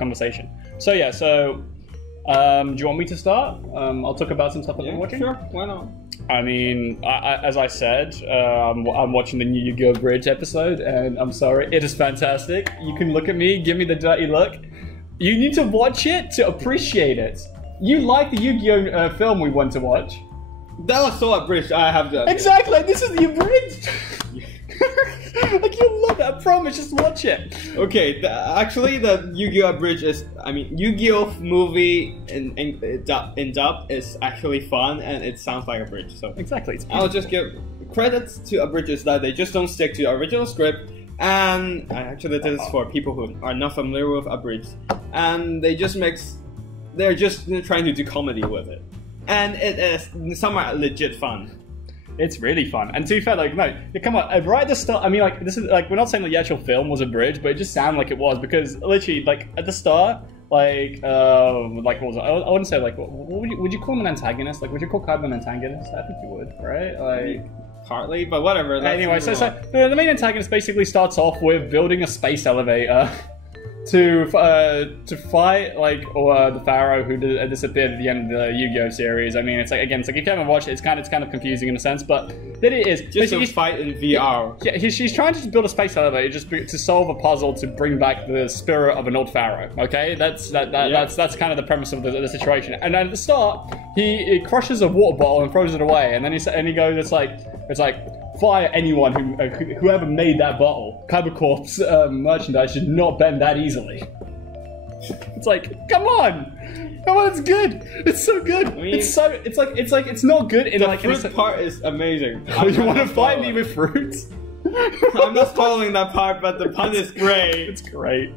conversation. So yeah, do you want me to start? I'll talk about some stuff I've been watching. Sure, why not? I mean, as I said, I'm watching the new Yu-Gi-Oh! Bridge episode, and I'm sorry, it is fantastic. You can look at me, give me the dirty look. You need to watch it to appreciate it. You like the Yu-Gi-Oh! Film we went to watch. That was so abridged, I have to... Exactly, this is the abridged! Like, you'll love it, I promise, just watch it. Okay, actually the Yu-Gi-Oh! Bridge is, I mean, Yu-Gi-Oh! Movie in dub is actually fun, and it sounds like a bridge, so... Exactly. I'll just give credits to abridges that they just don't stick to the original script, and actually this is for people who are not familiar with abridged, and they just they're just trying to do comedy with it. And it is somewhat legit fun. It's really fun. And to be fair, like, no, come on, right at the start, I mean, like, this is, like, we're not saying that the actual film was a bridge, but it just sounded like it was, because, literally, like, at the start, like, what was it? I wouldn't say, like, would you call him an antagonist? Like, would you call Kaiba an antagonist? I think you would, right? Like... Partly, but whatever. Anyway, so the main antagonist basically starts off with building a space elevator to fight the pharaoh who disappeared at the end of the Yu-Gi-Oh! Series. I mean, it's like, again, it's like if you haven't watched it, it's kind of confusing in a sense, but then it is just a fight in VR. Yeah, she's trying to build a space elevator just to solve a puzzle to bring back the spirit of an old pharaoh. Okay, that's kind of the premise of the situation. And then at the start, he crushes a water bottle and throws it away, and then he goes, it's like. Fire anyone whoever made that bottle. Kaiba Corp's merchandise should not bend that easily. It's like, come on, it's good. It's so good. I mean, it's not good in the fruit part is amazing. Oh, you want to fight me with fruits? I'm not following that part, but the pun is great. It's great.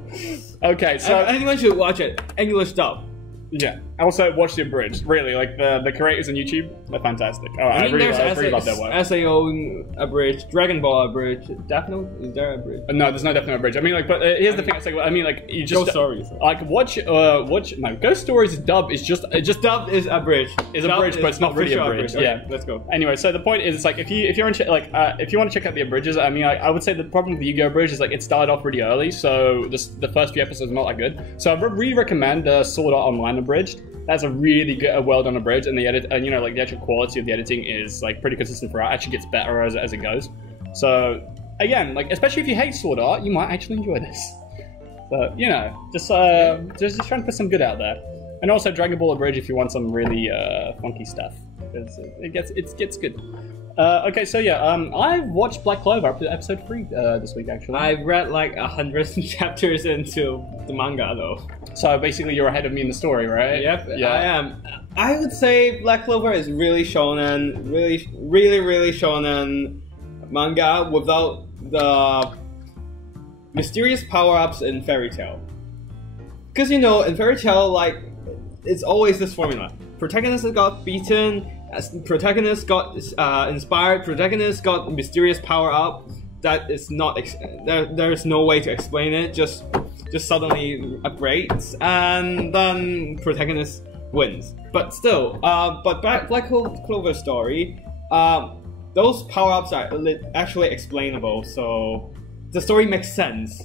Okay, so anyone should watch it. English dub. Yeah. Also, watch the abridged. Really, like the creators on YouTube, they're fantastic. Oh, I really love their work. SAO abridged, Dragon Ball abridged, Death Note. Is there abridged? No, there's no Death Note abridged. I mean, like, but here's the thing. It's like, I mean, like, you just Ghost Stories. Like, watch. No, Ghost Stories dub is just dub is abridged. Is abridged, but it's not really abridged. Okay, yeah. Let's go. Anyway, so the point is, it's like if you're in if you want to check out the abridges, I mean, I would say the problem with the Yu-Gi-Oh! Bridge is like it started off really early, so the first few episodes are not that good. So I really recommend the Sword Art Online abridged. That's a really good, well done abridged, and the edit, and like the actual quality of the editing is like pretty consistent throughout. Actually gets better as it goes. So again, like especially if you hate Sword Art, you might actually enjoy this. So just trying to put some good out there, and also Dragon Ball abridged if you want some really funky stuff, because it gets good. Okay, so yeah, I've watched Black Clover up to episode 3 this week, actually. I've read like 100 chapters into the manga, though. So basically you're ahead of me in the story, right? Yep, yeah. I am. I would say Black Clover is really shonen, really shonen manga without the mysterious power-ups in Fairy Tail. Because, in Fairy Tail, like, it's always this formula. Protagonist got beaten, protagonist got inspired, protagonist got mysterious power up. That is not there's no way to explain it. Just suddenly breaks, and then protagonist wins. But still, Black Clover story, those power ups are actually explainable, so the story makes sense.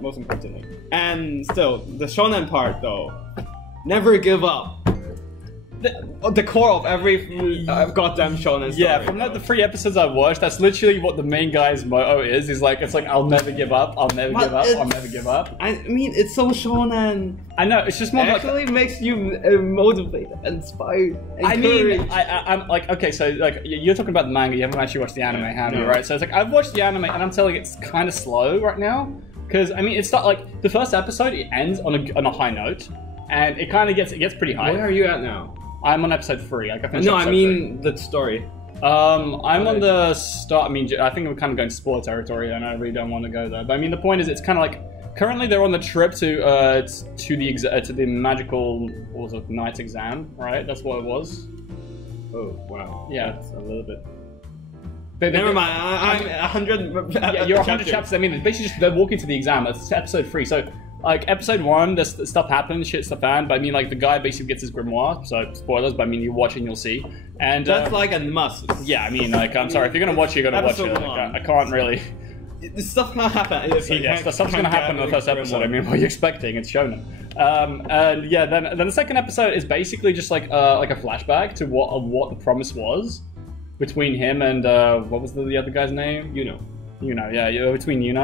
Most importantly, and still the shonen part though, never give up. The core of every goddamn shonen story. Yeah, from the 3 episodes I've watched, that's literally what the main guy's motto is. He's like, it's like, I'll never give up, I'll never give up, I'll never give up. I mean, it's so shonen. I know, it's just more like... It actually makes you motivated, inspired, encouraged. I mean, I'm like, okay, so like, you're talking about the manga, you haven't actually watched the anime, have you, right? So it's like, I've watched the anime, and I'm telling you, it's kind of slow right now. Because, I mean, it's not like, the first episode, it ends on a high note, and it kind of gets pretty high. Where are you at now? I'm on episode 3. Like, I mean the story. I'm on the start. I mean, I think we're kind of going to spoiler territory, and I really don't want to go there. But I mean, the point is, it's kind of like currently they're on the trip to the magical night exam, right? That's what it was. Oh wow! Yeah, that's a little bit. Never mind. I'm 100. Yeah, you're 100 chapters. I mean, it's basically just they're walking to the exam. That's episode 3. So. Like, episode 1, there's stuff happens, shit's the fan, but I mean, like, the guy basically gets his grimoire, so spoilers, but I mean, you watch and you'll see. And that's like a must. Yeah, I mean, like, I'm sorry, if you're gonna watch it, you're gonna watch it. Like, I can't really... this stuff can't happen. Yes, stuff's gonna happen in the first episode. I mean, what are you expecting? It's shonen. And yeah, then the second episode is basically just like a flashback to what the promise was between him and what was the other guy's name? Yeah, between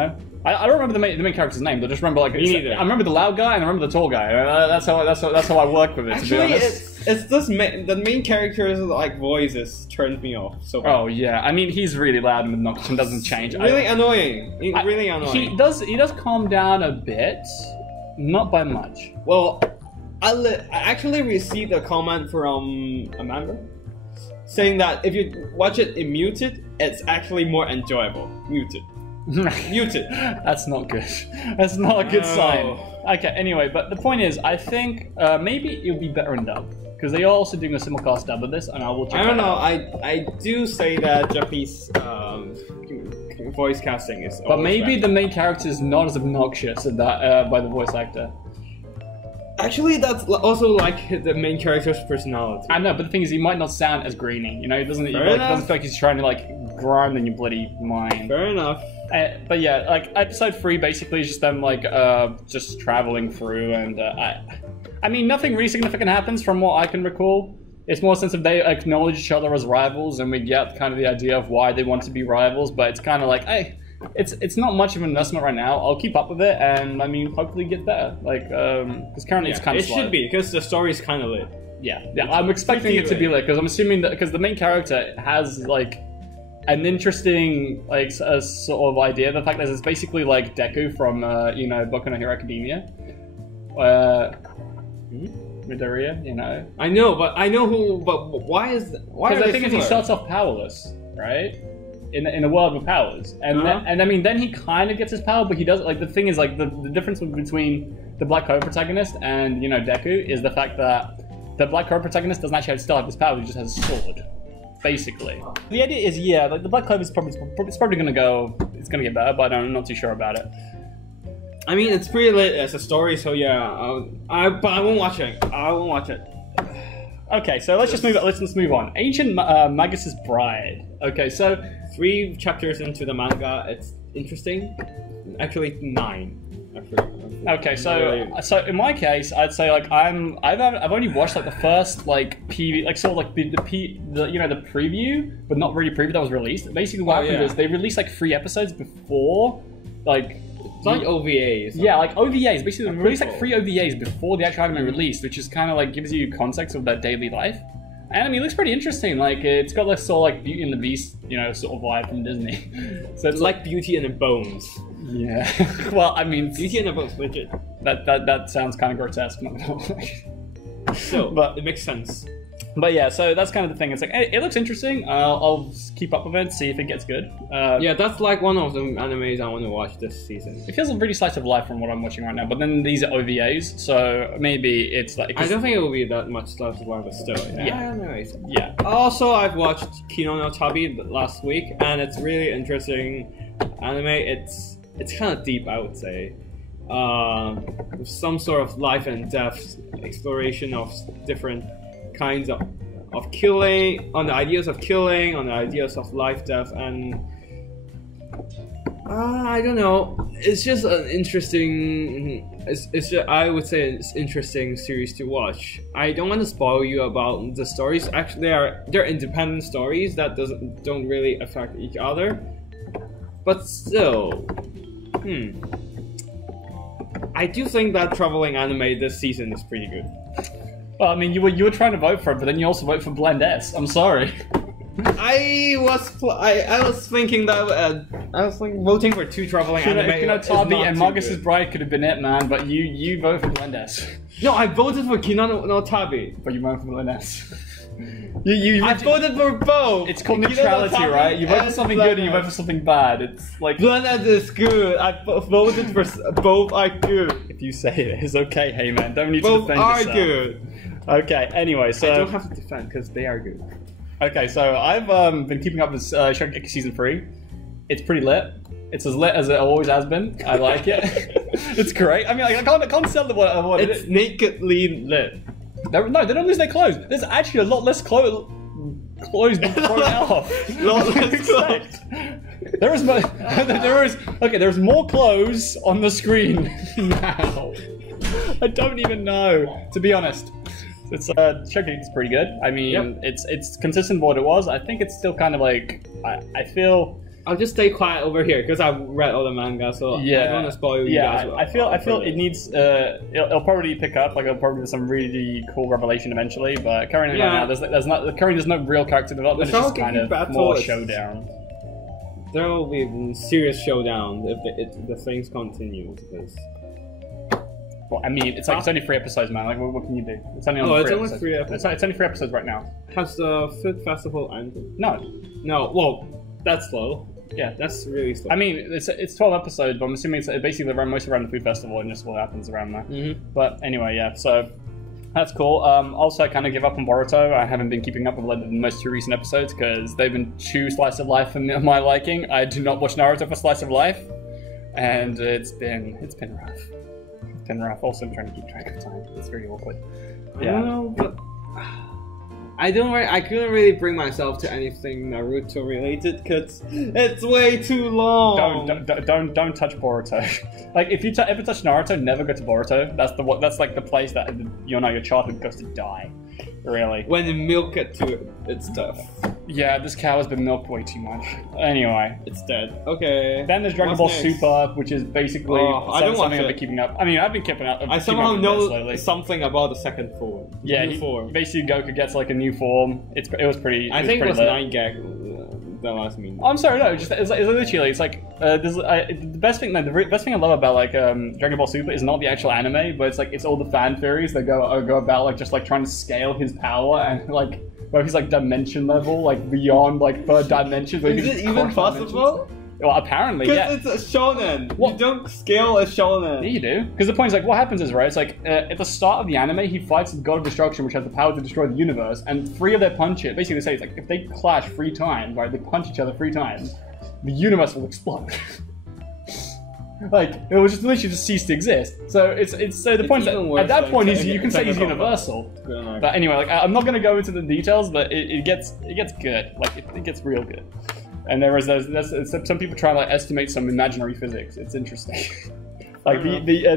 I don't remember the main character's name, but I just remember like I remember the loud guy and I remember the tall guy. That's how I work with it. Actually, to be honest. it's this the main character's like voices turned me off. So bad. Oh yeah, I mean he's really loud and obnoxious and doesn't change. Really annoying. Really annoying. He does calm down a bit, not by much. Well, I actually received a comment from a member saying that if you watch it in muted, it's actually more enjoyable. Muted. That's not good. That's not a good sign. Okay, anyway, but the point is, I think maybe it'll be better in dub. Because they are also doing a simulcast dub of this, and I will check I don't that know, out. I do say that Japanese voice casting is But maybe the main character is not as obnoxious as that, by the voice actor. Actually, that's also like the main character's personality. I know, but the thing is, he might not sound as greeny. You know, it doesn't feel like he's trying to like grind in your bloody mind. Fair enough. But yeah, like episode 3 basically is just them like just traveling through, and I mean nothing really significant happens from what I can recall. It's more a sense of they acknowledge each other as rivals, and we get kind of the idea of why they want to be rivals. But it's kind of like, hey, it's not much of an investment right now. I'll keep up with it, and I mean hopefully get better. Like because currently it's kind of slow. It should be because the story's kind of lit. Yeah, I'm expecting it to be lit because I'm assuming that because the main character has like an interesting like a sort of idea. The fact that it's basically like Deku from Boku no Hero Academia. Midoriya, you know. I know who. But why is? Why? Because the thing is, he starts off powerless, right? In a world with powers, and and I mean, then he kind of gets his power, but he doesn't. Like the thing is, like the difference between the Black Clover protagonist and Deku is the fact that the Black Clover protagonist doesn't actually still have his power; he just has a sword. Basically, the idea is, yeah, like the Black Clover is probably gonna go. It's gonna get better, but I'm not too sure about it. I mean, it's pretty lit as a story, so yeah. But I won't watch it. I won't watch it. Okay, so let's just move. Let's move on. Ancient Magus Bride. Okay, so 3 chapters into the manga, it's interesting. Actually, 9. Okay, so in my case, I'd say like I've only watched like the first like PV, like sort of like the preview, but not really preview that was released. Basically, what happened is they released like 3 episodes before, like. It's like OVAs. Yeah, like OVAs. Basically, they released like 3 OVAs before the actual anime released, which is kind of like gives you context of their daily life. And I mean, it looks pretty interesting. Like it's got like sort of like Beauty and the Beast, sort of vibe from Disney. So it's like Beauty and the Bones. Yeah. Well, I mean, Beauty and the Bones, legit. That sounds kind of grotesque. So, but it makes sense. But yeah, so that's kind of the thing. It's like it looks interesting. I'll keep up with it, see if it gets good. Yeah, that's like one of the animes I want to watch this season. It feels a really slice of life from what I'm watching right now. But then these are OVAs, so maybe it's like. I don't think it will be that much slice of life, but still. Yeah. Anyways. Yeah. Also, I've watched Kino no Tabi last week, and it's really interesting anime. It's kind of deep, I would say. With some sort of life and death exploration of different kinds of killing, on the ideas of killing, on the ideas of life, death, and I don't know. It's just an interesting. I would say it's interesting series to watch. I don't want to spoil you about the stories. Actually, they're independent stories that don't really affect each other, but still, I do think that traveling anime this season is pretty good. Well, I mean, you were trying to vote for it, but then you also vote for Blend S. I'm sorry. I was thinking that I was voting for 2 traveling anime. Tabi and Magus Bride could have been it, man. But you voted for Blend S. No, I voted for Kino no Tabi. But you voted for Blend S. I voted for both. It's called neutrality, right? You vote for something good and you vote for something bad. It's like Blend S is good. I voted for both are good. If you say it, it's okay. Hey man, don't need to defend yourself. Both are good. Okay. Anyway, so I don't have to defend because they are good. Okay, so I've been keeping up with Shokugeki Season 3. It's pretty lit. It's as lit as it always has been. I like it. It's great. I mean, I can't sell the what it's nakedly lit. No, they don't lose their clothes. There's actually a lot less clothes being thrown off. A lot less clothes. There is okay. There's more clothes on the screen now. I don't even know, to be honest. It's Showcase is pretty good. I mean, it's consistent with what it was. I think it's still kind of like I feel. I'll just stay quiet over here because I've read all the manga, so I don't want to spoil you guys. I feel it needs. It'll probably pick up. Like, it'll probably do some really cool revelation eventually. But currently, right now, there's no real character development. It's just kind of more showdown. There will be a serious showdown if the things continue because. Well, I mean, it's only 3 episodes, man. Like, what can you do? It's only on it's only 3 episodes. It's only 3 episodes right now. Has the food festival ended? No. Well, that's slow. Yeah, that's really slow. I mean, it's 12 episodes, but I'm assuming it's basically mostly around the food festival and just what happens around there. But anyway, yeah. So that's cool. Also, I kind of give up on Boruto. I haven't been keeping up with the most 2 recent episodes because they've been too slice of life for my liking. I do not watch Naruto for slice of life, and it's been rough. Rough. Also, I'm trying to keep track of time. It's very awkward. Yeah. I don't know, but I couldn't really bring myself to anything Naruto related because it's way too long. Don't touch Boruto. Like, if you ever touch Naruto, never go to Boruto. That's like the place that your childhood goes to die. Really. When you milk it to its death. Yeah, this cow has been milked way too much. Anyway, it's dead. Okay. Then there's Dragon Ball Super, which is basically I don't want something I've been keeping up. I mean, I've been keeping up. I somehow know something about the second form. Yeah, basically Goku gets like a new form. It was pretty. I think it was 9 gag. The last meme. I'm sorry, no. It's literally it's like the best thing I love about like Dragon Ball Super is not the actual anime, but it's all the fan theories that go about like just like trying to scale his power and like where he's like dimension level, like beyond like 3rd dimension. Is it even possible? Well, apparently, yeah. Because it's a shonen. What? You don't scale a shonen. Yeah, you do. Because the point is, like, what happens is, right, it's like, at the start of the anime, he fights the God of Destruction, which has the power to destroy the universe, and 3 of their punches, basically they say, it's like, if they clash 3 times, right, they punch each other 3 times, the universe will explode. Like, it will just literally just cease to exist. So so the point is that at that point you can say he's universal. But anyway, like, I'm not going to go into the details, but it gets good. Like, it gets real good. And there's some people try to like estimate some imaginary physics. It's interesting. Like the